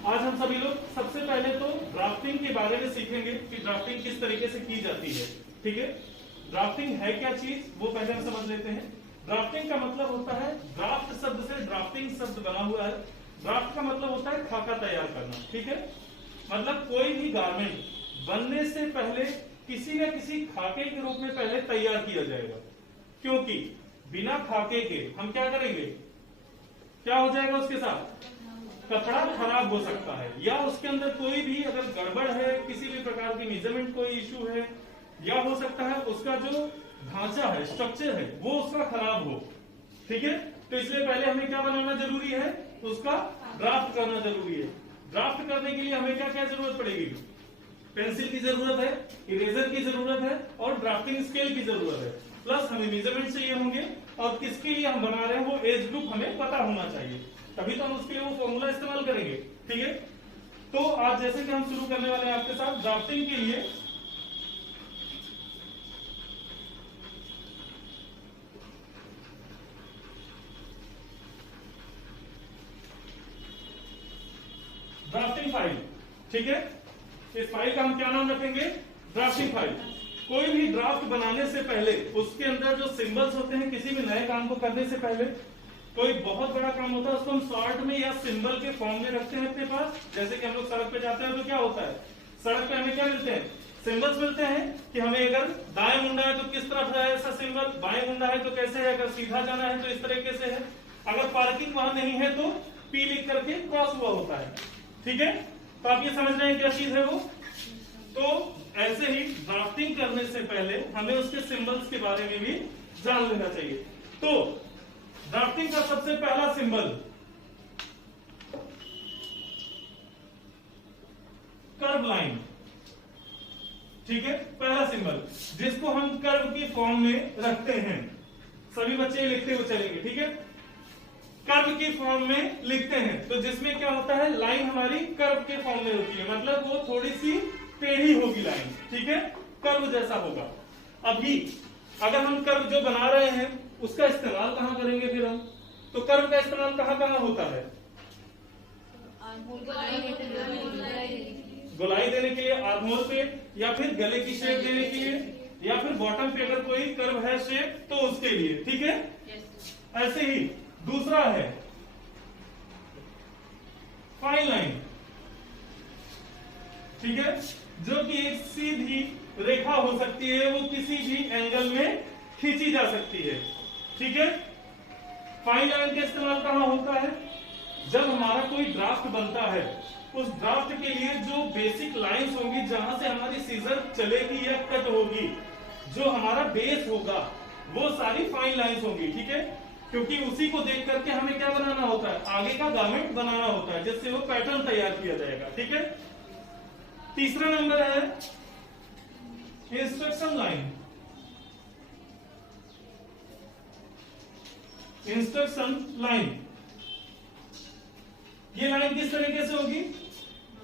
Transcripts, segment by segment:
आज हम सभी लोग सबसे पहले तो ड्राफ्टिंग के बारे में सीखेंगे कि ड्राफ्टिंग किस तरीके से की जाती है। ठीक है, ड्राफ्टिंग है क्या चीज वो पहले हम समझ लेते हैं। ड्राफ्टिंग का मतलब होता है, ड्राफ्ट शब्द से ड्राफ्टिंग शब्द बना हुआ है। ड्राफ्ट का मतलब होता है खाका तैयार करना। ठीक है, मतलब कोई भी गारमेंट बनने से पहले किसी न किसी खाके के रूप में पहले तैयार किया जाएगा, क्योंकि बिना खाके के हम क्या करेंगे, क्या हो जाएगा उसके साथ, कपड़ा खराब हो सकता है, या उसके अंदर कोई भी अगर गड़बड़ है, किसी भी प्रकार की मेजरमेंट कोई इश्यू है, या हो सकता है उसका जो ढांचा है, स्ट्रक्चर है, वो उसका खराब हो। ठीक है, तो इसलिए पहले हमें क्या बनाना जरूरी है, उसका ड्राफ्ट करना जरूरी है। ड्राफ्ट करने के लिए हमें क्या क्या जरूरत पड़ेगी, पेंसिल की जरूरत है, इरेजर की जरूरत है और ड्राफ्टिंग स्केल की जरूरत है, प्लस हमें मेजरमेंट चाहिए होंगे, और किसके लिए हम बना रहे हैं वो एज ग्रुप हमें पता होना चाहिए, तभी तो हम उसके लिए वो फॉर्मूला इस्तेमाल करेंगे। ठीक है, तो आज जैसे कि हम शुरू करने वाले हैं आपके साथ ड्राफ्टिंग के लिए ड्राफ्टिंग फाइल। ठीक है, इस फाइल का हम क्या नाम रखेंगे, ड्राफ्टिंग फाइल। कोई भी ड्राफ्ट बनाने से पहले उसके अंदर जो सिंबल्स होते हैं, किसी भी नए काम को करने से पहले कोई बहुत बड़ा काम होता है उसको हम शॉर्ट में या सिंबल के फॉर्म में रखते हैं अपने पास। जैसे कि हम लोग सड़क पे जाते हैं तो क्या होता है, सड़क पे हमें क्या मिलते हैं, सिंबल्स मिलते हैं कि हमें अगर दाएं मुंडा है तो किस तरफ है ऐसा सिंबल, बाएं मुंडा है तो कैसे है, अगर सीधा जाना है तो इस तरीके से है, अगर पार्किंग वहां नहीं है तो पी लिख करके क्रॉस हुआ होता है। ठीक है, तो आप ये समझ रहे हैं क्या चीज है वो। तो ऐसे ही ड्राफ्टिंग करने से पहले हमें उसके सिंबल्स के बारे में भी जान लेना चाहिए। तो ड्राफ्टिंग का सबसे पहला सिंबल कर्व लाइन। ठीक है, पहला सिंबल जिसको हम कर्व की फॉर्म में रखते हैं, सभी बच्चे लिखते हुए चलेंगे। ठीक है, कर्व की फॉर्म में लिखते हैं तो जिसमें क्या होता है, लाइन हमारी कर्व के फॉर्म में होती है, मतलब वो थोड़ी सी टेढ़ी होगी लाइन। ठीक है, कर्व जैसा होगा। अभी अगर हम कर्व जो बना रहे हैं उसका इस्तेमाल कहां करेंगे फिर हम, तो कर्व का इस्तेमाल कहां कहां होता है, गोलाई देने के लिए आर्म होल पे, या फिर गले की शेप देने के लिए, या फिर बॉटम पे अगर कोई कर्व है शेप तो उसके लिए। ठीक है, ऐसे ही दूसरा है फाइन लाइन। ठीक है, जो कि एक सीधी रेखा हो सकती है, वो किसी भी एंगल में खींची जा सकती है। ठीक है, फाइन लाइन का इस्तेमाल कहां होता है, जब हमारा कोई ड्राफ्ट बनता है उस ड्राफ्ट के लिए जो बेसिक लाइंस होंगी, जहां से हमारी सीजर चलेगी या कट होगी, जो हमारा बेस होगा वो सारी फाइन लाइंस होंगी। ठीक है, क्योंकि उसी को देख करके हमें क्या बनाना होता है, आगे का गारमेंट बनाना होता है, जिससे वो पैटर्न तैयार किया जाएगा। ठीक है, तीसरा नंबर है इंस्ट्रक्शन लाइन। इंस्ट्रक्शन लाइन, ये लाइन किस तरीके से होगी,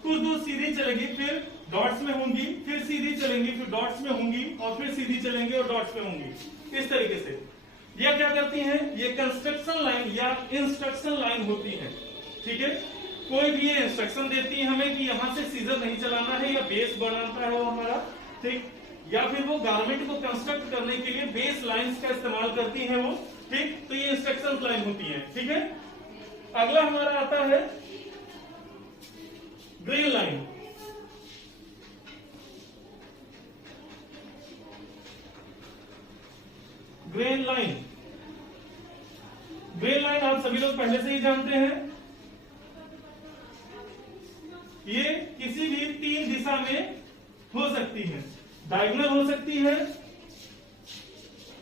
कुछ दूर सीधी चलेगी, फिर डॉट्स में होंगी, फिर सीधी चलेंगी, फिर डॉट्स में होंगी, और फिर सीधी चलेंगी और डॉट्स में होंगी। इस तरीके से ये क्या करती हैं, ये कंस्ट्रक्शन लाइन या इंस्ट्रक्शन लाइन होती है। ठीक है, कोई भी ये इंस्ट्रक्शन देती है हमें कि यहाँ से सीजर नहीं चलाना है, या बेस बनाता है वो हमारा, ठीक, या फिर वो गारमेंट को कंस्ट्रक्ट करने के लिए बेस लाइंस का इस्तेमाल करती है वो। ठीक, तो ये इंस्ट्रक्शन लाइन होती है। ठीक है, अगला हमारा आता है grain line. Grain line, grain line आप सभी लोग पहले से ही जानते हैं, ये किसी भी तीन दिशा में हो सकती है, डायगोनल हो सकती है,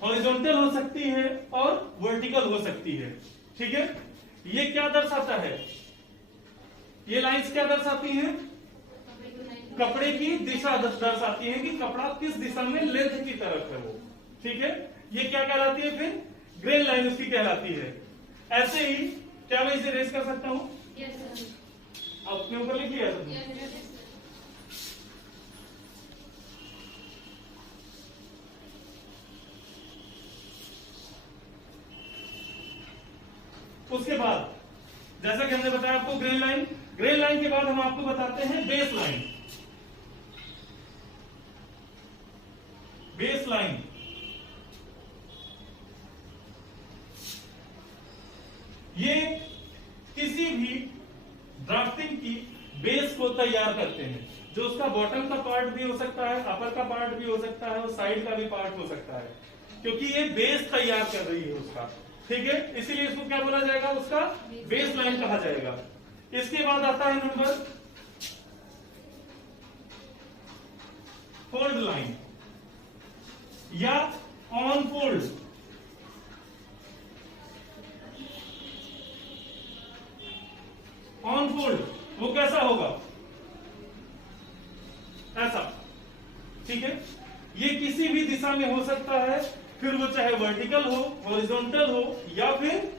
हॉरिजॉन्टल हो सकती है और वर्टिकल हो सकती है। ठीक है, ये क्या दर्शाता है, ये लाइंस क्या दर्शाती हैं, कपड़े की दिशा दर्शाती है कि कपड़ा किस दिशा में लेंथ की तरफ है वो। ठीक है, ये क्या कहलाती है, फिर ग्रेन लाइन उसकी कहलाती है। ऐसे ही क्या मैं इसे रेस कर सकता हूं, अपने ऊपर लिख लिया उसके बाद जैसा कि हमने बताया आपको ग्रेन लाइन के बाद हम आपको बताते हैं बेस लाइन। बेस लाइन ये किसी भी ड्राफ्टिंग की बेस को तैयार करते हैं, जो उसका बॉटम का पार्ट भी हो सकता है, अपर का पार्ट भी हो सकता है और साइड का भी पार्ट हो सकता है, क्योंकि ये बेस तैयार कर रही है उसका। ठीक है, इसीलिए इसको क्या बोला जाएगा, उसका बेस लाइन कहा जाएगा। इसके बाद आता है नंबर फोल्ड लाइन या ऑन फोल्ड। ऑन फोल्ड वो कैसा होगा, ऐसा। ठीक है, ये किसी भी दिशा में हो सकता है, फिर वो चाहे वर्टिकल हो, हॉरिजॉन्टल हो या फिर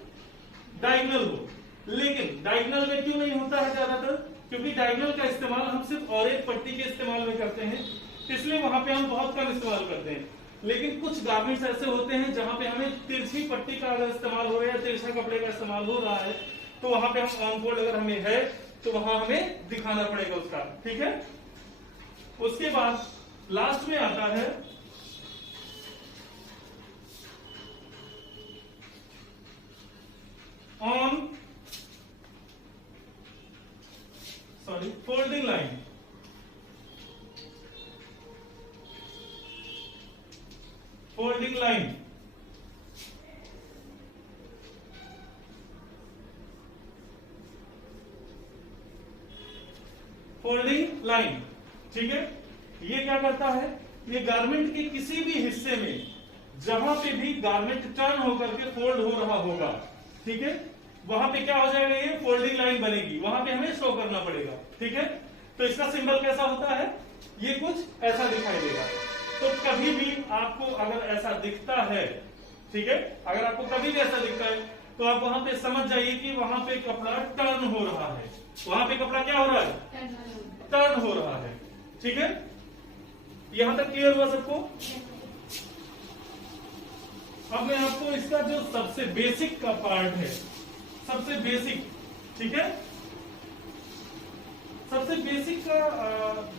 डायगोनल हो। लेकिन डायगोनल में क्यों नहीं होता है ज्यादातर, क्योंकि डायगोनल का इस्तेमाल हम सिर्फ और एक पट्टी के इस्तेमाल में करते हैं, इसलिए वहां पे हम बहुत कम इस्तेमाल करते हैं। लेकिन कुछ गारमेंट्स ऐसे होते हैं जहां पे हमें तिरछी पट्टी का अगर इस्तेमाल हो रहा है, तिरछा कपड़े का इस्तेमाल हो रहा है, तो वहां पे हम ऑन फोल्ड अगर हमें है तो वहां हमें दिखाना पड़ेगा उसका। ठीक है, उसके बाद लास्ट में आता है folding line. Folding line folding line ठीक है, ये क्या करता है, ये गारमेंट के किसी भी हिस्से में जहां पे भी गारमेंट टर्न होकर के फोल्ड हो रहा होगा, ठीक है, वहां पे क्या हो जाएगा, ये फोल्डिंग लाइन बनेगी, वहां पे हमें शो करना पड़ेगा। ठीक है, तो इसका सिंबल कैसा होता है, ये कुछ ऐसा दिखाई देगा। तो कभी भी आपको अगर ऐसा दिखता है, ठीक है, अगर आपको कभी भी ऐसा दिखता है तो आप वहां पे समझ जाइए कि वहां पे कपड़ा टर्न हो रहा है, वहां पे कपड़ा क्या हो रहा है, टर्न हो रहा है। ठीक है, यहां तक क्लियर हुआ सबको। अब मैं आपको इसका जो सबसे बेसिक का पार्ट है, सबसे बेसिक, ठीक है, सबसे बेसिक का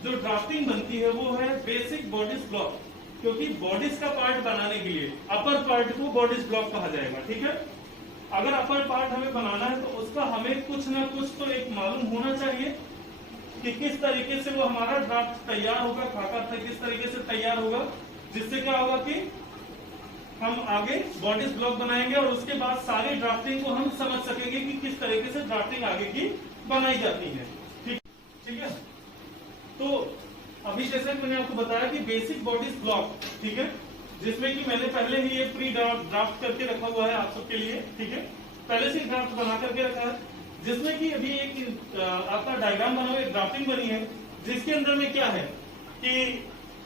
जो ड्राफ्टिंग बनती है वो है बेसिक बॉडीज ब्लॉक, क्योंकि बॉडीज का पार्ट बनाने के लिए अपर पार्ट को बॉडीज ब्लॉक कहा जाएगा। ठीक है, अगर अपर पार्ट हमें बनाना है तो उसका हमें कुछ ना कुछ तो एक मालूम होना चाहिए कि किस तरीके से वो हमारा ड्राफ्ट तैयार होगा, खाका किस तरीके से तैयार होगा, जिससे क्या होगा कि हम आगे बॉडीज ब्लॉक बनाएंगे और उसके बाद सारी ड्राफ्टिंग को हम समझ सकेंगे कि किस तरीके से ड्राफ्टिंग आगे की बनाई जाती है। ठीक है, तो अभी जैसे मैंने आपको बताया कि बेसिक बॉडीज ब्लॉक, ठीक है, जिसमें कि मैंने पहले ही ये प्री ड्राफ्ट करके रखा हुआ है आप सबके लिए। ठीक है, पहले से ड्राफ्ट बना करके रखा है, जिसमें कि अभी एक आपका डायग्राम बना हुआ, एक ड्राफ्टिंग बनी है, जिसके अंदर में क्या है कि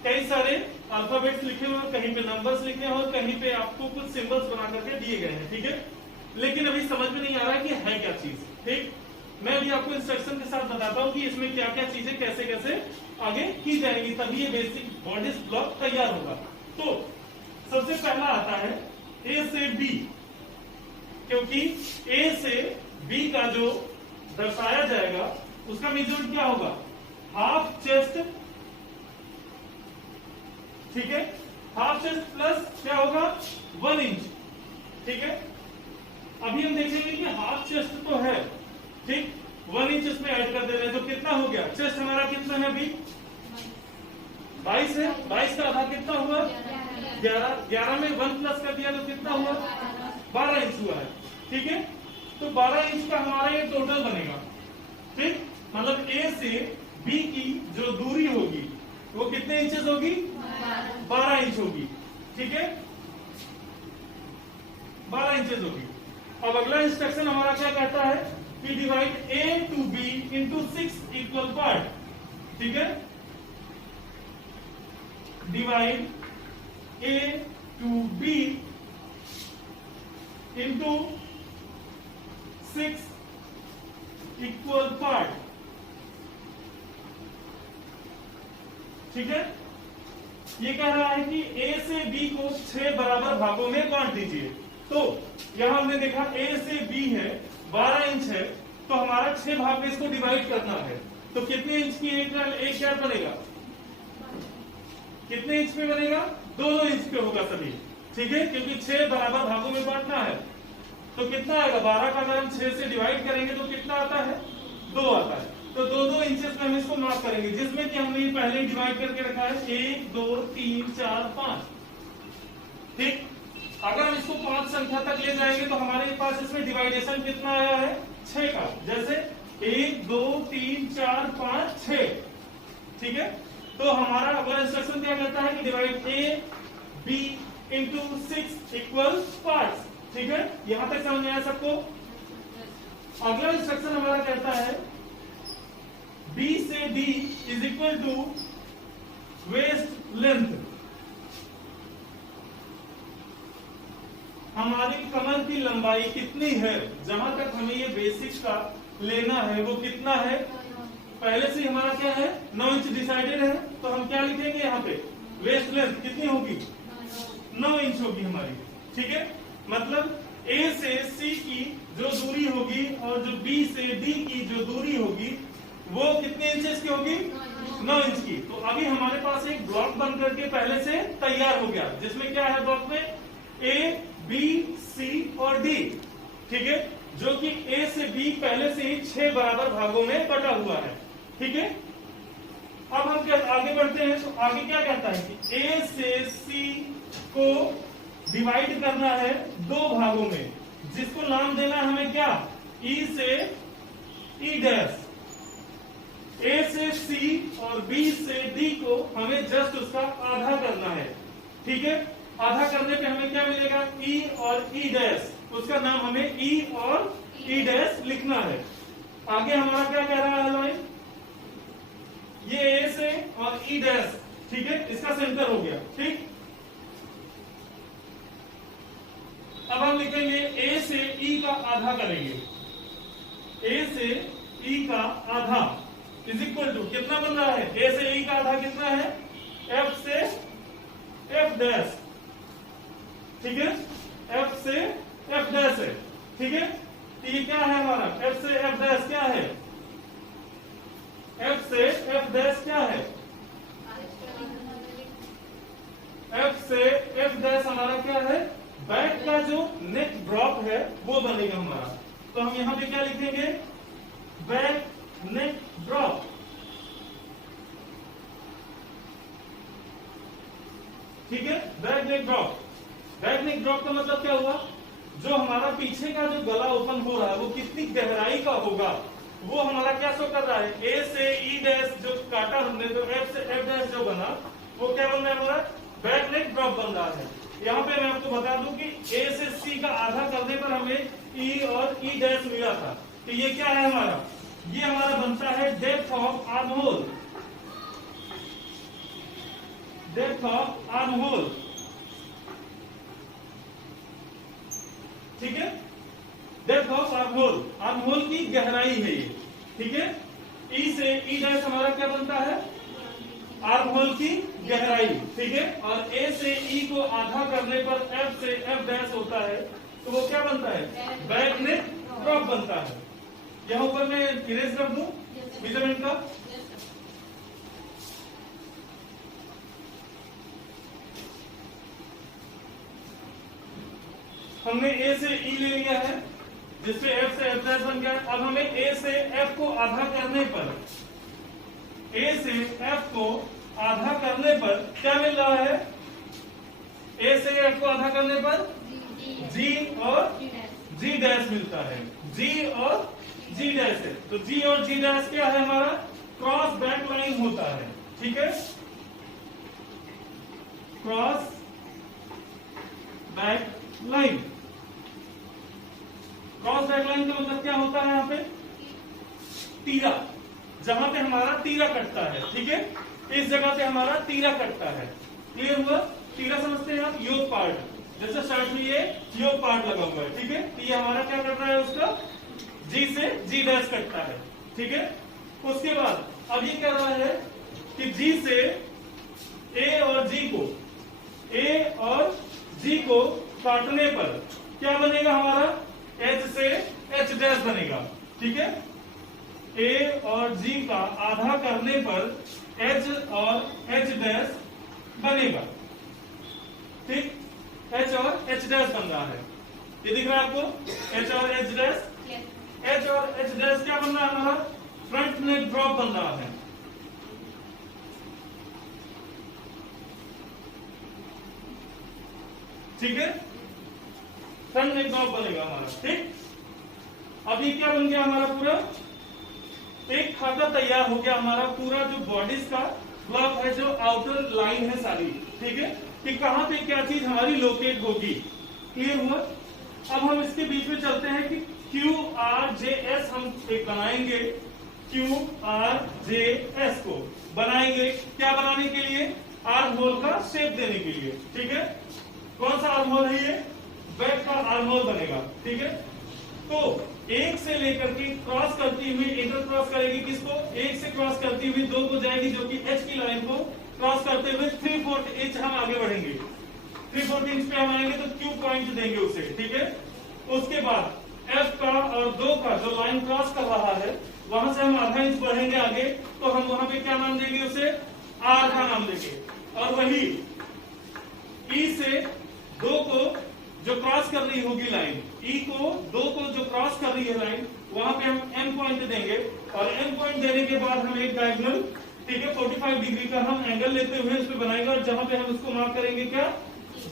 कई सारे अल्फाबेट्स लिखे हुए हैं, कहीं पे नंबर्स लिखे हैं और कहीं पे आपको कुछ सिंबल्स बना करके दिए गए हैं। ठीक है, लेकिन अभी समझ में नहीं आ रहा है कि है क्या चीज। ठीक, मैं अभी आपको इंस्ट्रक्शन के साथ बताता हूँ कि इसमें क्या क्या चीजें कैसे कैसे आगे की जाएंगी, तभी ये बेसिक बॉडीज ब्लॉक तैयार होगा। तो सबसे पहला आता है ए से बी, क्योंकि ए से बी का जो दर्शाया जाएगा उसका मेजरमेंट क्या होगा, हाफ चेस्ट। ठीक है, हाफ चेस्ट प्लस क्या होगा 1 इंच। ठीक है, अभी हम देखेंगे कि हाफ चेस्ट तो है, ठीक, 1 इंच इसमें ऐड कर दे रहे हैं तो कितना हो गया, चेस्ट हमारा कितना है अभी 22 है, 22 का आधा कितना हुआ 11, 11 में 1 प्लस कर दिया तो कितना हुआ 12 इंच हुआ है। ठीक है, तो 12 इंच का हमारा ये टोटल बनेगा। ठीक, मतलब ए से बी की जो दूरी होगी वो कितने इंचेस होगी, 12 इंच होगी। ठीक है, 12 इंचेस होगी। अब अगला इंस्ट्रक्शन हमारा क्या कहता है कि divide A to B into 6 equal part. ठीक है, divide A to B into 6 equal part. ठीक है, ये कह रहा है कि ए से बी को 6 बराबर भागों में बांट दीजिए। तो यहां हमने देखा ए से बी है 12 इंच है, तो हमारा 6 भाग में इसको डिवाइड करना है। तो कितने इंच की एक कैप बनेगा, कितने इंच पे बनेगा, 2-2 इंच पे होगा सभी, ठीक है, क्योंकि 6 बराबर भागों में बांटना है। तो कितना आएगा, 12 का अगर हम 6 से डिवाइड करेंगे तो कितना आता है, 2 आता है। तो 2-2 इंचेस में हम इसको मार्क करेंगे, जिसमें कि हमने पहले डिवाइड करके रखा है 1 2 3 4 5, ठीक। अगर हम इसको 5 संख्या तक ले जाएंगे तो हमारे पास इसमें डिवाइडेशन कितना आया है, 6 का। जैसे 1 2 3 4 5 6, ठीक है। तो हमारा अगला इंस्ट्रक्शन क्या कहता है कि divide A B into 6 equal 5, ठीक है। यहां तक समझ में आया सबको। अगला इंस्ट्रक्शन हमारा कहता है बी से D is equal to waist length. हमारी कमर की लंबाई कितनी है, जहां तक हमें ये बेसिक का लेना है वो कितना है, पहले से हमारा क्या है 9 इंच डिसाइडेड है। तो हम क्या लिखेंगे यहाँ पे, वेस्ट लेंथ कितनी होगी, 9 इंच होगी हमारी, ठीक है। मतलब ए से सी की जो दूरी होगी और जो बी से डी की जो दूरी होगी वो कितने इंचेस की होगी, 9 इंच की। तो अभी हमारे पास एक ब्लॉक बन करके पहले से तैयार हो गया, जिसमें क्या है ब्लॉक में ए बी सी और डी, ठीक है, जो कि ए से बी पहले से ही 6 बराबर भागों में बटा हुआ है, ठीक है। अब हम क्या आगे बढ़ते हैं, तो आगे क्या कहता है कि ए से सी को डिवाइड करना है 2 भागों में, जिसको नाम देना है हमें क्या, ई से ई डैश। ए से सी और बी से डी को हमें जस्ट उसका आधा करना है, ठीक है। आधा करने पे हमें क्या मिलेगा, ई और ई डैश, उसका नाम हमें ई और ई डैश लिखना है। आगे हमारा क्या कह रहा है भाई, ये ए से और ई डैश, ठीक है, इसका सेंटर हो गया, ठीक। अब हम लिखेंगे ए से ई का आधा करेंगे, ए से ई का आधा इज इक्वल टू कितना बन रहा है, ए से ई का आधा कितना है, एफ से एफ डैश, ठीक है, एफ से एफ डैश है, ठीक है। तो ये क्या है हमारा, एफ से एफ डैश क्या है, एफ से एफ डैश क्या है, एफ से एफ डैश हमारा क्या है, बैक का जो नेक ड्रॉप है वो बनेगा हमारा। तो हम यहां पे क्या लिखेंगे, बैक नेक ड्रॉप, ठीक है, back neck drop. Back neck drop का मतलब क्या हुआ, जो हमारा पीछे का जो गला ओपन हो रहा है वो कितनी गहराई का होगा वो हमारा क्या शो कर रहा है, ए से ई डैश जो काटा हमने, तो एफ से एफ डैश जो बना वो क्या बन रहा है, हमारा बैक नेक ड्रॉप बन रहा है। यहाँ पे मैं आपको बता दूं कि ए से सी का आधा करने पर हमें ई और ई डैश मिला था। तो ये क्या है हमारा, ये हमारा बनता है depth of arm hole, depth of arm hole, ठीक है, depth of arm hole, arm hole की गहराई है ये, ठीक है। ई से ई डैश हमारा क्या बनता है, आर्म होल की गहराई, ठीक है। और ए से ई को आधा करने पर एफ से एफ डैश होता है, तो वो क्या बनता है, बैक नेक ड्रॉप बनता है। यहाँ ऊपर मैं इरेज कर दूं मेजरमेंट का, हमने ए से ई ले लिया है जिससे एफ से एफ डैश बन गया। अब हमें ए से एफ को आधा करने पर, ए से एफ को आधा करने पर क्या मिल रहा है, ए से एफ को आधा करने पर जी और जी डैश मिलता है, जी और जी डैश है। तो जी और जी डैश क्या है हमारा, क्रॉस बैक लाइन होता है, ठीक है, cross back line. Cross back line का मतलब क्या होता है, यहाँ पे तीरा, जहां पे हमारा तीरा कटता है, ठीक है, इस जगह पे हमारा तीरा कटता है। क्लियर हुआ, तीरा समझते हैं आप, योग पार्ट, जैसे शर्ट में ये योग पार्ट लगा हुआ है, ठीक है। तो ये हमारा क्या कर रहा है, उसका जी से जी डैश कटता है, ठीक है। उसके बाद अब ये कह रहा है कि जी से ए और जी को, ए और जी को काटने पर क्या बनेगा हमारा, एच से एच डैश बनेगा, ठीक है, ए और जी का आधा करने पर एच और एच डैश बनेगा। ठीक, एच और एच डैश बन रहा है, ये दिख रहा है आपको, एच और एच डैश। एच और एच डैश क्या बन रहा है हमारा, फ्रंट नेक ड्रॉप बन रहा है। ठीक है, फ्रंट नेक ड्रॉप बनेगा हमारा। ठीक, अब ये क्या बन गया हमारा, पूरा एक खाका तैयार हो गया हमारा, पूरा जो बॉडीज का ब्लॉक है, जो आउटर लाइन है सारी। ठीक है, कि कहां पे क्या चीज हमारी लोकेट होगी। क्लियर हुआ। अब हम इसके बीच में चलते हैं कि क्यू आर जे एस हम एक बनाएंगे, क्यू आर जे एस को बनाएंगे क्या बनाने के लिए, आर्म होल का शेप देने के लिए। ठीक है, कौन सा आर्म होल है ये, बैक का आर्म होल बनेगा। ठीक है, तो एक से लेकर के क्रॉस करती हुई, इंटर क्रॉस करेगी किसको, एक से क्रॉस करती हुई दो को जाएगी, जो कि एच की लाइन को क्रॉस करते हुए 3/4 इंच हम आगे बढ़ेंगे। 3/4 इंच पे हम आएंगे तो क्यू पॉइंट देंगे उसे। ठीक है, उसके बाद एफ का और 2 का जो लाइन क्रॉस कर रहा है, वहां से हम आधा इंच बढ़ेंगे आगे, तो हम वहां पे क्या नाम देंगे उसे, आर का नाम देंगे। और वही ई से 2 को जो क्रॉस कर रही होगी लाइन, ई को 2 को जो क्रॉस कर रही है लाइन, वहां पे हम एम पॉइंट देंगे। और एम पॉइंट देने के बाद हम एक डायगोनल, ठीक है, 45 डिग्री का हम एंगल लेते हुए इस पे बनाएंगे, और जहां पे हम उसको मार्क करेंगे क्या,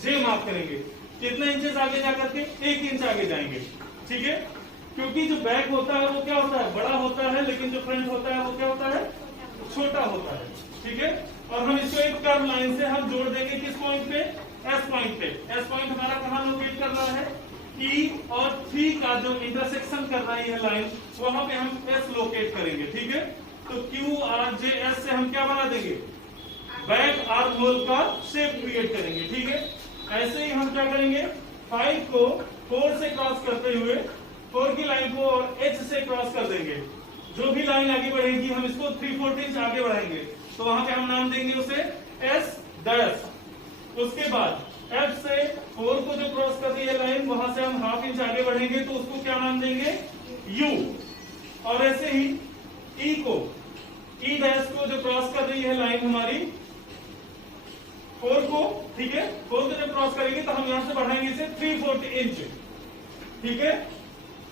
जे मार्क करेंगे। कितने इंचेस आगे जाकर के, 1 इंच आगे जाएंगे। ठीक है, क्योंकि जो बैक होता है वो क्या होता है, बड़ा होता है, लेकिन जो फ्रंट होता है वो क्या होता है, छोटा होता है। ठीक है, और हम इसको एक कर्व लाइन से हम जोड़ देंगे किस पॉइंट पे, एस पॉइंट पे। एस पॉइंट हमारा कहां लोकेट कर रहा है, ई और 3 का जो इंटरसेक्शन कर रही है लाइन, वहां पे हम एस लोकेट करेंगे। ठीक है, तो क्यू आर जे एस से हम क्या बना देंगे, बैक आर्म होल का शेप क्रिएट करेंगे। ठीक है, ऐसे ही हम क्या करेंगे, 5 को 4 से क्रॉस करते हुए 4 की लाइन को और एच से क्रॉस कर देंगे। जो भी लाइन आगे बढ़ेगी हम इसको 3/4 इंच आगे बढ़ाएंगे, तो वहां पे हम नाम देंगे उसे एस डैश। उसके बाद एफ से 4 को जो क्रॉस कर रही है लाइन, वहां से हम ½ इंच आगे बढ़ेंगे, तो उसको क्या नाम देंगे, यू। और ऐसे ही ई को, ई डैश को जो क्रॉस कर रही है लाइन हमारी 4 को, ठीक है, 4 को जब क्रॉस करेंगे तो हम यहां से बढ़ाएंगे इसे 3/4 इंच। ठीक है,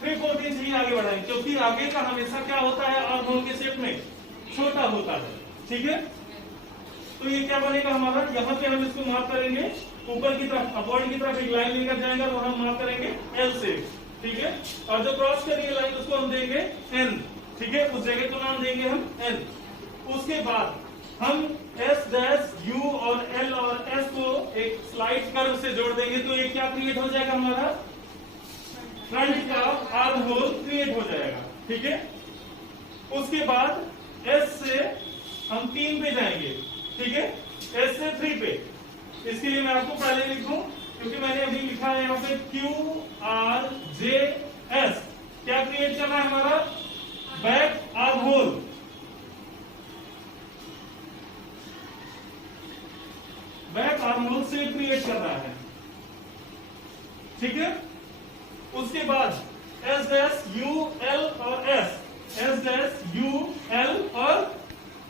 3/4 इंच ही आगे बढ़ाएंगे, क्योंकि आगे का हमेशा क्या होता है, आर्म होल के शेप में छोटा होता है। ठीक है, तो ये क्या बनेगा हमारा, यहाँ पे हम इसको मार्क करेंगे ऊपर की तरफ, अपवर्ड की तरफ एक लाइन लेकर जाएगा, तो हम मार्क करेंगे एल से। ठीक है, और जो क्रॉस कर रही है लाइन उसको हम देंगे एन। ठीक है, उस जगह को नाम देंगे हम एन। उसके बाद हम एस डैश, यू और एल और एस को एक स्लाइड कर्व से जोड़ देंगे, तो ये क्या क्रिएट हो जाएगा हमारा, फ्रंट का आर्म होल क्रिएट हो जाएगा। ठीक है, उसके बाद एस से हम 3 पे जाएंगे। ठीक है, एस से 3 पे, इसके लिए मैं आपको पहले लिखूं, क्योंकि मैंने अभी लिखा है यहाँ पे क्यू आर जे एस, क्या क्रिएट करना है हमारा, back arm hole. Back arm hole से क्रिएट कर रहा है। ठीक है, उसके बाद एस डैश, यू एल और S, S dash, U L और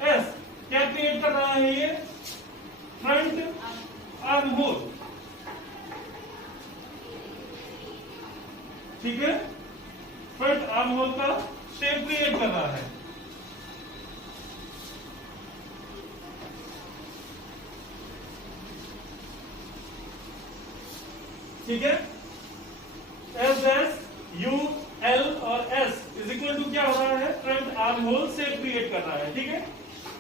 एस, क्या क्रिएट कर रहा है ये, फ्रंट आर्म होल। ठीक है, फ्रंट आर्म होल का शेप क्रिएट कर रहा है। ठीक है, एस डैश, यू एल और एस इज इक्वल टू क्या हो रहा है, front arm hole shape create कर रहा है। ठीक है,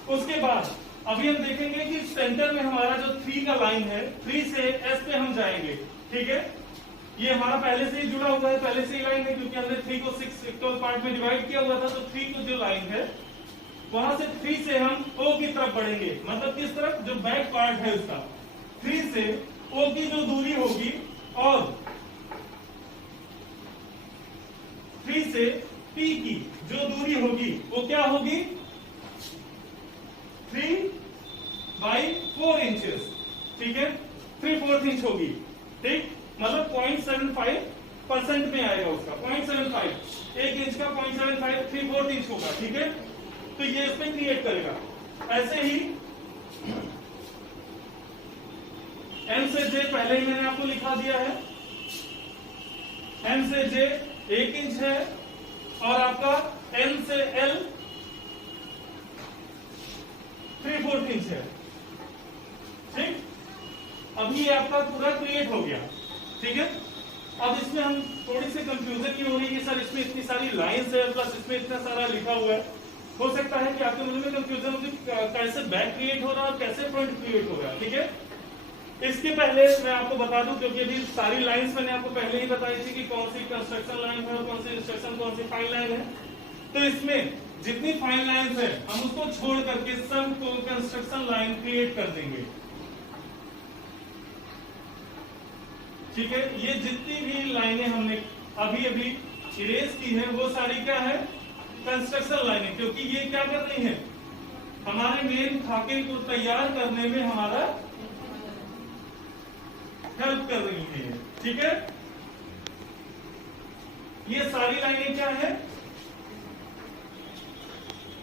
उसके बाद अभी हम देखेंगे कि सेंटर में हमारा जो 3 का लाइन है, 3 से एस पे हम जाएंगे। ठीक है, ये हमारा पहले से ही जुड़ा हुआ है, पहले से ही लाइन है, क्योंकि हमने 3 को 6 इक्वल पार्ट में डिवाइड किया हुआ था, तो 3 को जो लाइन है वहां से 3 से हम ओ की तरफ बढ़ेंगे, मतलब किस तरफ, जो बैक पार्ट है उसका, 3 से ओ की जो दूरी होगी, और 3 से पी की जो दूरी होगी वो क्या होगी, 3/4 इंचेस। ठीक है, 3/4 इंच होगी। ठीक, मतलब 0.75 परसेंट में आएगा उसका 0.75, 1 इंच का 0.75 3/4 इंच होगा, ठीक है। तो ये इसमें क्रिएट करेगा। ऐसे ही M से J पहले ही मैंने आपको लिखा दिया है, M से J 1 इंच है और आपका N से L 3/4 इंच है, ठीक। अभी ये आपका पूरा क्रिएट हो गया, ठीक है। अब इसमें हम थोड़ी सी कंफ्यूजन ये हो रही है कि सर इसमें इतनी सारी लाइंस है प्लस इसमें इतना सारा लिखा हुआ है। हो सकता है कि आपके मन में कंफ्यूजन हो कि कैसे बैक क्रिएट हो रहा है और कैसे फ्रंट क्रिएट हो रहा है, ठीक है। इसके पहले मैं आपको बता दूं, क्योंकि अभी सारी लाइंस मैंने आपको पहले ही बताई थी कि कौन सी कंस्ट्रक्शन लाइन है और कौन सी इंस्ट्रक्शन, कौन सी फाइन लाइन है। तो इसमें जितनी फाइन लाइंस है हम उसको छोड़ करके सब को कंस्ट्रक्शन लाइन क्रिएट कर देंगे, ठीक है। ये जितनी भी लाइनें हमने अभी अभी इरेज की है वो सारी क्या है, कंस्ट्रक्शन लाइनें, क्योंकि ये क्या कर रही है, हमारे मेन खाके को तैयार करने में हमारा हेल्प कर रही है, ठीक है। ये सारी लाइनें क्या है,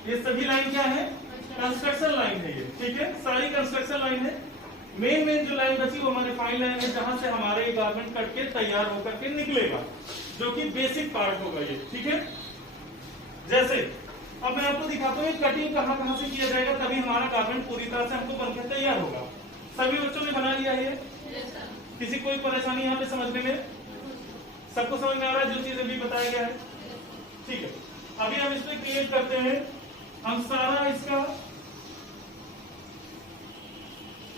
ये सभी लाइन क्या है, कंस्ट्रक्शन लाइन है ये, ठीक है। सारी कंस्ट्रक्शन लाइन है। मेन जो लाइन बची वो हमारे फाइन लाइन है, जहां से हमारे गारमेंट कट के तैयार होकर के निकलेगा, जो कि बेसिक पार्ट होगा ये, ठीक है। जैसे अब मैं आपको दिखाता हूँ कटिंग कहां कहां से किया जाएगा, तभी हमारा गारमेंट पूरी तरह से हमको बनकर तैयार होगा। सभी बच्चों ने बना लिया है, किसी कोई परेशानी यहाँ पे समझने में, सबको समझ में आ रहा है जो चीज अभी बताया गया है, ठीक है। अभी हम इसमें क्रिएट करते हैं, हम सारा इसका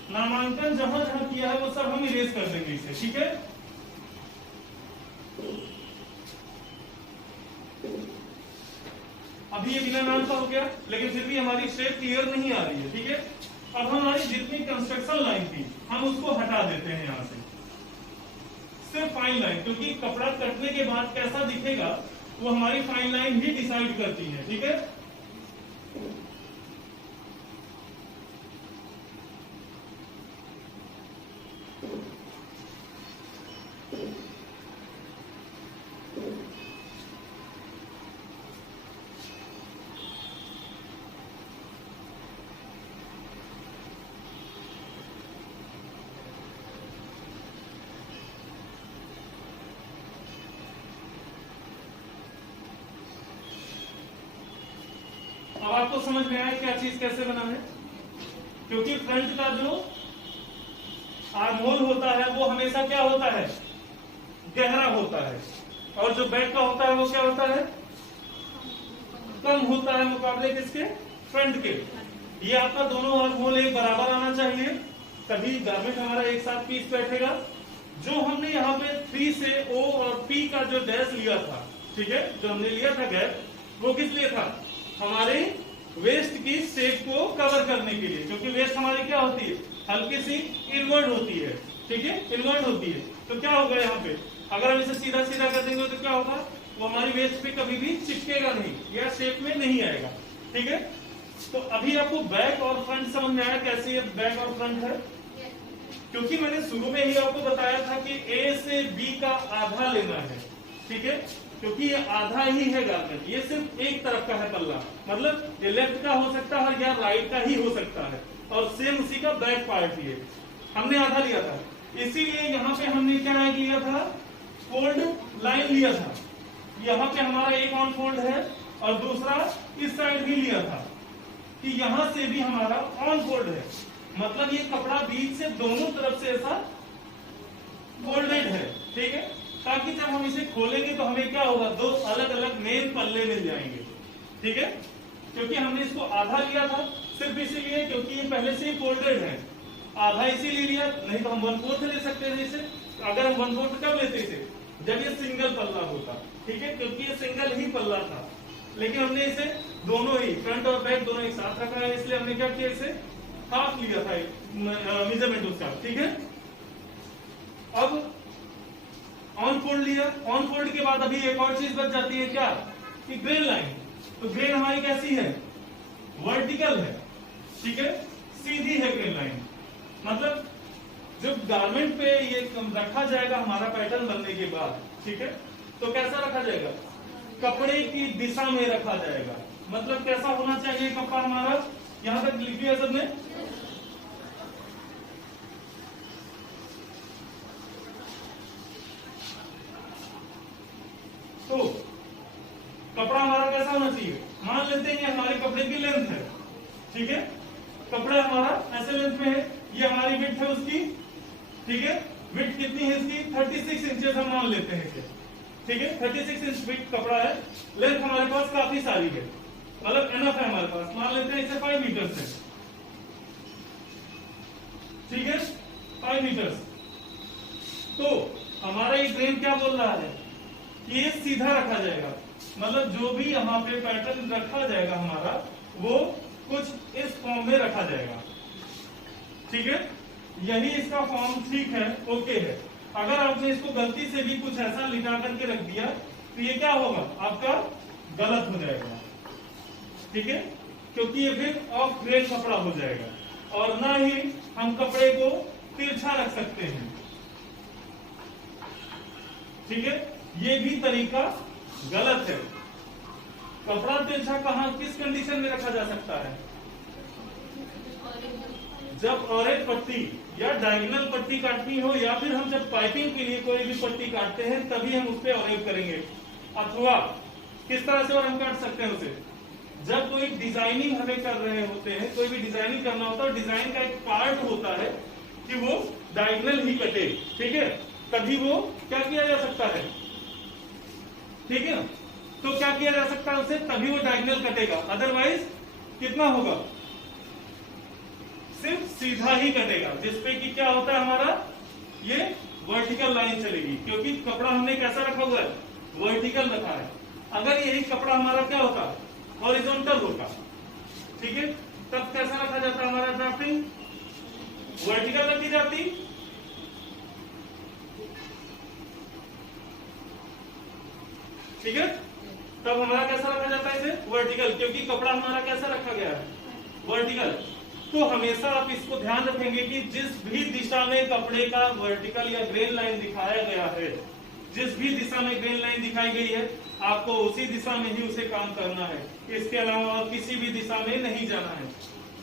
नामांकन जहां जहां किया है वो सब हम इरेज कर देंगे इसे, ठीक है। अभी ये बिना नाम का हो गया, लेकिन फिर भी हमारी शेप क्लियर नहीं आ रही है, ठीक है। अब हमारी जितनी कंस्ट्रक्शन लाइन थी हम उसको हटा देते हैं यहां से, सिर्फ फाइन लाइन, क्योंकि कपड़ा कटने के बाद कैसा दिखेगा वो हमारी फाइन लाइन ही डिसाइड करती है, ठीक है। अब आपको समझ में आया क्या चीज कैसे बना है, क्योंकि फ्रंट का जो आर्महोल होता है वो हमेशा क्या होता है, गहरा होता है, और जो बैक का होता है वो क्या होता है, कम होता है मुकाबले किसके, फ्रंट के। ये आपका दोनों आर्महोल एक बराबर आना चाहिए, तभी गारमेंट हमारा एक साथ पीस बैठेगा। जो हमने यहाँ पे 3 से O और P का जो डैश लिया था, ठीक है, जो हमने लिया था गैप, वो किस लिए था, हमारे वेस्ट की शेप को कवर करने के लिए, क्योंकि वेस्ट हमारी क्या होती है, हल्की सी इनवर्ड होती है, ठीक है, इनवर्ड होती है। तो क्या होगा यहाँ पे, अगर हम इसे सीधा सीधा कर देंगे तो क्या होगा, वो हमारी वेस्ट पे कभी भी चिपकेगा नहीं या शेप में नहीं आएगा, ठीक है। तो अभी आपको बैक और फ्रंट समझ में आया कैसे ये बैक और फ्रंट है, क्योंकि मैंने शुरू में ही आपको बताया था कि A से B का आधा लेना है, ठीक है, क्योंकि ये आधा ही है गारमेंट, ये सिर्फ एक तरफ का है पल्ला, मतलब ये लेफ्ट का हो सकता है या राइट का ही हो सकता है, और सेम उसी का बैक पार्ट ही है। हमने आधा लिया था, इसीलिए यहाँ पे हमने क्या लिया था, फोल्ड लाइन लिया था। यहाँ पे हमारा एक ऑन फोल्ड है और दूसरा इस साइड भी लिया था कि यहाँ से भी हमारा ऑन फोल्ड है, मतलब ये कपड़ा बीच से दोनों तरफ से ऐसा फोल्डेड है, ठीक है, ताकि जब हम इसे खोलेंगे तो हमें क्या होगा, दो अलग अलग मेन पल्ले मिल जाएंगे, ठीक है। क्योंकि हमने इसको आधा लिया था सिर्फ इसीलिए क्योंकि ये पहले से ही फोल्डेड है, आधा इसीलिए लिया, नहीं तो हम 1/4 ले सकते थे इसे। अगर हम 1/4 कब लेते थे, जब ये सिंगल पल्ला होता, ठीक है, क्योंकि ये सिंगल ही पल्ला था, लेकिन हमने इसे दोनों ही फ्रंट और बैक दोनों एक साथ रखा है, इसलिए हमने क्या किया, इसे हाफ लिया था मेजरमेंट उसका, ठीक है। अब ऑन फोल्ड लिया, ऑन फोल्ड के बाद अभी एक और चीज बच जाती है क्या, कि ग्रेन लाइन। तो ग्रेन हमारी कैसी है, वर्टिकल है, ठीक है, सीधी है ग्रेन लाइन, मतलब जब गारमेंट पे ये रखा जाएगा हमारा पैटर्न बनने के बाद, ठीक है, तो कैसा रखा जाएगा? कपड़े की दिशा में रखा जाएगा। मतलब कैसा होना चाहिए कपड़ा हमारा? यहां तक लिख दिया सबने? तो कपड़ा हमारा कैसा होना चाहिए? मान लेते हैं हमारे कपड़े की लेंथ है, ठीक है, कपड़ा हमारा ऐसे लेंथ में है, ये हमारी विड्थ है उसकी, ठीक है, विड्थ कितनी है इसकी? 36 इंचेस हम मान लेते हैं इसे, ठीक है, 36 इंच विड्थ कपड़ा है, लेंथ हमारे पास काफी सारी है, मतलब एनफ है हमारे पास, मान लेते हैं इसे 5 मीटर है, ठीक है, 5 मीटर। तो हमारा ये ग्रेन क्या बोल रहा है कि ये सीधा रखा जाएगा, मतलब जो भी यहाँ पे पैटर्न रखा जाएगा हमारा वो कुछ इस फॉर्म में रखा जाएगा, ठीक है, यही इसका फॉर्म ठीक है, ओके है। अगर आपने इसको गलती से भी कुछ ऐसा लिखा करके रख दिया तो ये क्या होगा? आपका गलत हो जाएगा, ठीक है, क्योंकि ये फिर ऑफ ग्रेन कपड़ा हो जाएगा, और ना ही हम कपड़े को तिरछा रख सकते हैं, ठीक है, ये भी तरीका गलत है। कपड़ा तिरछा कहां किस कंडीशन में रखा जा सकता है? जब ऑरेंज पट्टी या डायगोनल पट्टी काटनी हो, या फिर हम जब पाइपिंग के लिए कोई भी पट्टी काटते हैं तभी हम उस पर ऑरेंज करेंगे। अथवा किस तरह से और हम काट सकते हैं उसे? जब कोई डिजाइनिंग हमें कर रहे होते हैं, कोई भी डिजाइनिंग करना होता है, डिजाइन का एक पार्ट होता है कि वो डायगोनल ही कटे, ठीक है, तभी वो क्या किया जा सकता है, ठीक है, तो क्या किया जा सकता है उसे? तभी वो डायगोनल कटेगा, अदरवाइज कितना होगा? सिर्फ सीधा ही कटेगा, जिसपे कि क्या होता है हमारा ये वर्टिकल लाइन चलेगी, क्योंकि कपड़ा हमने कैसा रखा हुआ है? वर्टिकल रखा है। अगर यही कपड़ा हमारा क्या होता? हॉरिजॉन्टल होता, ठीक है, तब कैसा रखा जाता हमारा ड्राफ्टिंग? वर्टिकल रखी जाती, ठीक है, तब हमारा कैसा रखा जाता है इसे? वर्टिकल, क्योंकि कपड़ा हमारा कैसा रखा गया है? वर्टिकल। तो हमेशा आप इसको ध्यान रखेंगे कि जिस भी दिशा में कपड़े का वर्टिकल या ग्रेन लाइन दिखाया गया है, जिस भी दिशा में ग्रेन लाइन दिखाई गई है, आपको उसी दिशा में ही उसे काम करना है, इसके अलावा और किसी भी दिशा में नहीं जाना है।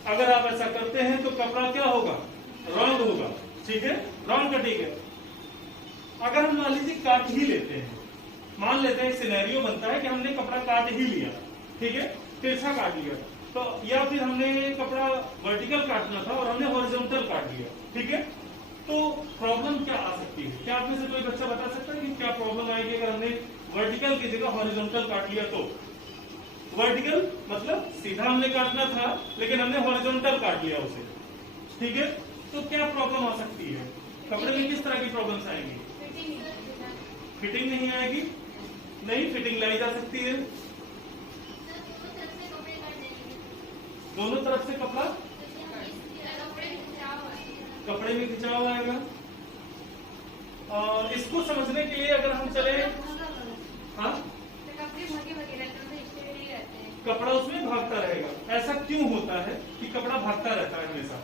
अगर आप ऐसा करते हैं तो कपड़ा क्या होगा? राउंड होगा, ठीक है, राउंड कटेगा। अगर हम मान लीजिए काट ही लेते हैं, मान लेते हैं सिनेरियो बनता है कि हमने कपड़ा काट ही लिया, ठीक है, तिरछा काट लिया, तो या फिर हमने कपड़ा वर्टिकल काटना था और हमने हॉरिजॉन्टल काट लिया, ठीक है, तो प्रॉब्लम क्या आ सकती है? क्या आप में से कोई बच्चा बता सकता है कि क्या प्रॉब्लम आएगी अगर हमने वर्टिकल की जगह हॉरिजॉन्टल काट लिया? तो वर्टिकल मतलब सीधा हमने काटना था लेकिन हमने हॉरिजॉन्टल काट लिया उसे, ठीक है, तो क्या प्रॉब्लम आ सकती है? कपड़े में किस तरह की प्रॉब्लम्स आएंगी? फिटिंग नहीं आएगी, नहीं फिटिंग लाई जा सकती है, दोनों तरफ से कपड़ा कपड़े में खिंचाव आएगा। और इसको समझने के लिए अगर हम चले, हाँ, कपड़ा उसमें भागता रहेगा। ऐसा क्यों होता है कि कपड़ा भागता रहता है हमेशा?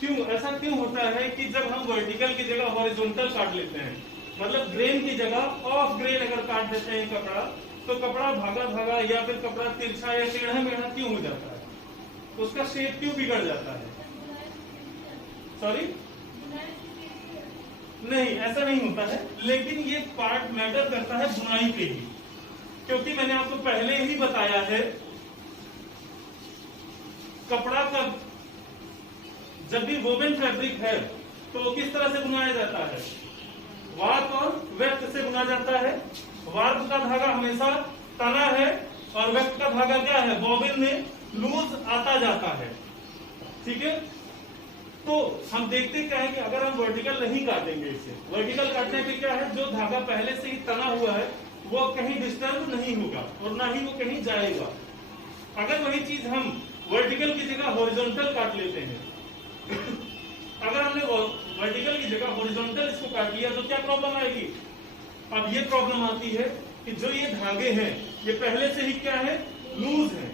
क्यों ऐसा क्यों होता है कि जब हम वर्टिकल की जगह हॉरिजॉन्टल काट लेते हैं, मतलब ग्रेन की जगह ऑफ ग्रेन अगर काट देते हैं कपड़ा, तो कपड़ा भागा भागा या फिर कपड़ा तिरछा या टेढ़ा मेढ़ा क्यों हो जाता है? उसका शेप क्यों बिगड़ जाता है? सॉरी, नहीं, ऐसा नहीं होता है, लेकिन ये पार्ट मैटर करता है बुनाई पे ही, क्योंकि मैंने आपको पहले ही बताया है कपड़ा का जब भी वोवेन फैब्रिक है तो वो किस तरह से बुनाया जाता है? वार्प और वेफ्ट से बुना जाता है। वार्प का धागा हमेशा तना है और वेफ्ट का धागा क्या है? बॉबिन में लूज आता जाता है, ठीक है। तो हम देखते क्या है कि अगर हम वर्टिकल नहीं काटेंगे, इसे वर्टिकल काटने पे क्या है, जो धागा पहले से ही तना हुआ है वो कहीं डिस्टर्ब नहीं होगा और ना ही वो कहीं जाएगा। अगर वही चीज हम वर्टिकल की जगह हॉरिजॉन्टल काट लेते हैं अगर हमने वर्टिकल की जगह हॉरिजॉन्टल इसको काट लिया तो क्या प्रॉब्लम आएगी? अब ये प्रॉब्लम आती है कि जो ये धागे हैं ये पहले से ही क्या है? लूज है,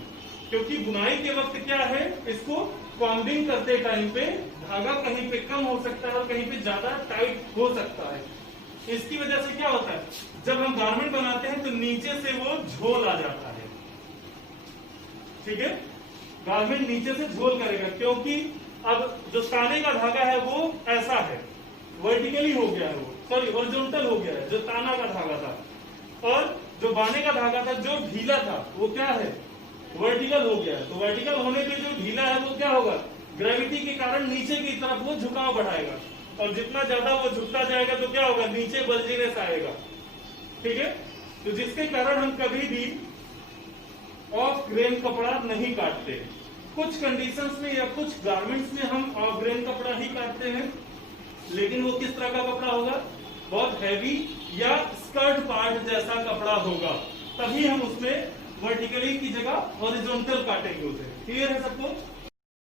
क्योंकि बुनाई के वक्त क्या है, इसको कॉम्बिंग करते टाइम पे धागा कहीं पे कम हो सकता है और कहीं पे ज्यादा टाइट हो सकता है। इसकी वजह से क्या होता है, जब हम गारमेंट बनाते हैं तो नीचे से वो झोल आ जाता है। ठीक है, गारमेंट नीचे से झोल करेगा, क्योंकि अब जो ताने का धागा है वो ऐसा है, वर्टिकली हो गया है, वो सॉरी हॉरिजॉन्टल हो गया है जो ताना का धागा था, और जो बाने का धागा था जो ढीला था वो क्या है, वर्टिकल हो गया है। तो वर्टिकल होने पे जो ढीला है वो क्या होगा, ग्रेविटी के कारण नीचे की तरफ वो झुकाव बढ़ाएगा, और जितना ज्यादा वो झुकता जाएगा तो क्या होगा, नीचे बल्जीनेस आएगा। ठीक है, तो जिसके कारण हम कभी भी ऑफ ग्रेन कपड़ा नहीं काटते। कुछ कंडीशंस में या कुछ गारमेंट्स में हम ऑफ ग्रेन कपड़ा ही काटते हैं, लेकिन वो किस तरह का कपड़ा होगा, बहुत हैवी या स्कर्ट पार्ट जैसा कपड़ा होगा, तभी हम उसमें वर्टिकली की जगह हॉरिजॉन्टल काटेंगे उसे। क्लियर है सबको?